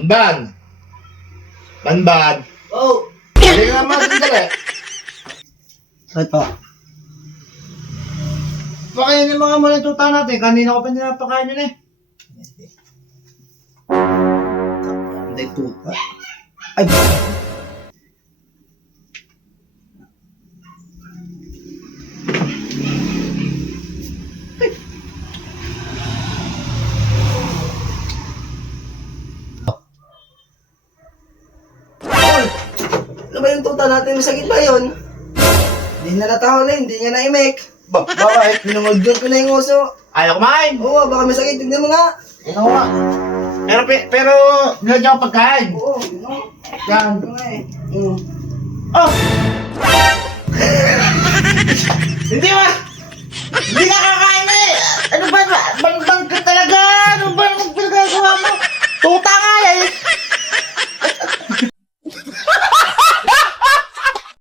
Banban! Banban! Oh! Hindi ka naman sandali. Bakit po? Pakainin mga muna yung tuta natin. Kanina ko pa pinapakain yun eh. Hindi po. Ay! Ano ba yung tuta natin? Masakit ba yun? Hindi na natahol eh, hindi nga na-imake. Bakit? Pinungod ko na yung uso. Ayaw kumain. Oo, baka masakit. Tignan mo nga. Ikaw nga. Pero, nilagyan ko pagkain. Oo, no. Yan. Ito nga eh. Mm. Oh! Hindi ba? Hindi ka kakain eh! Ano ba? Banban ka talaga! Ano ba ang pinagagawa mo? Tuta nga eh!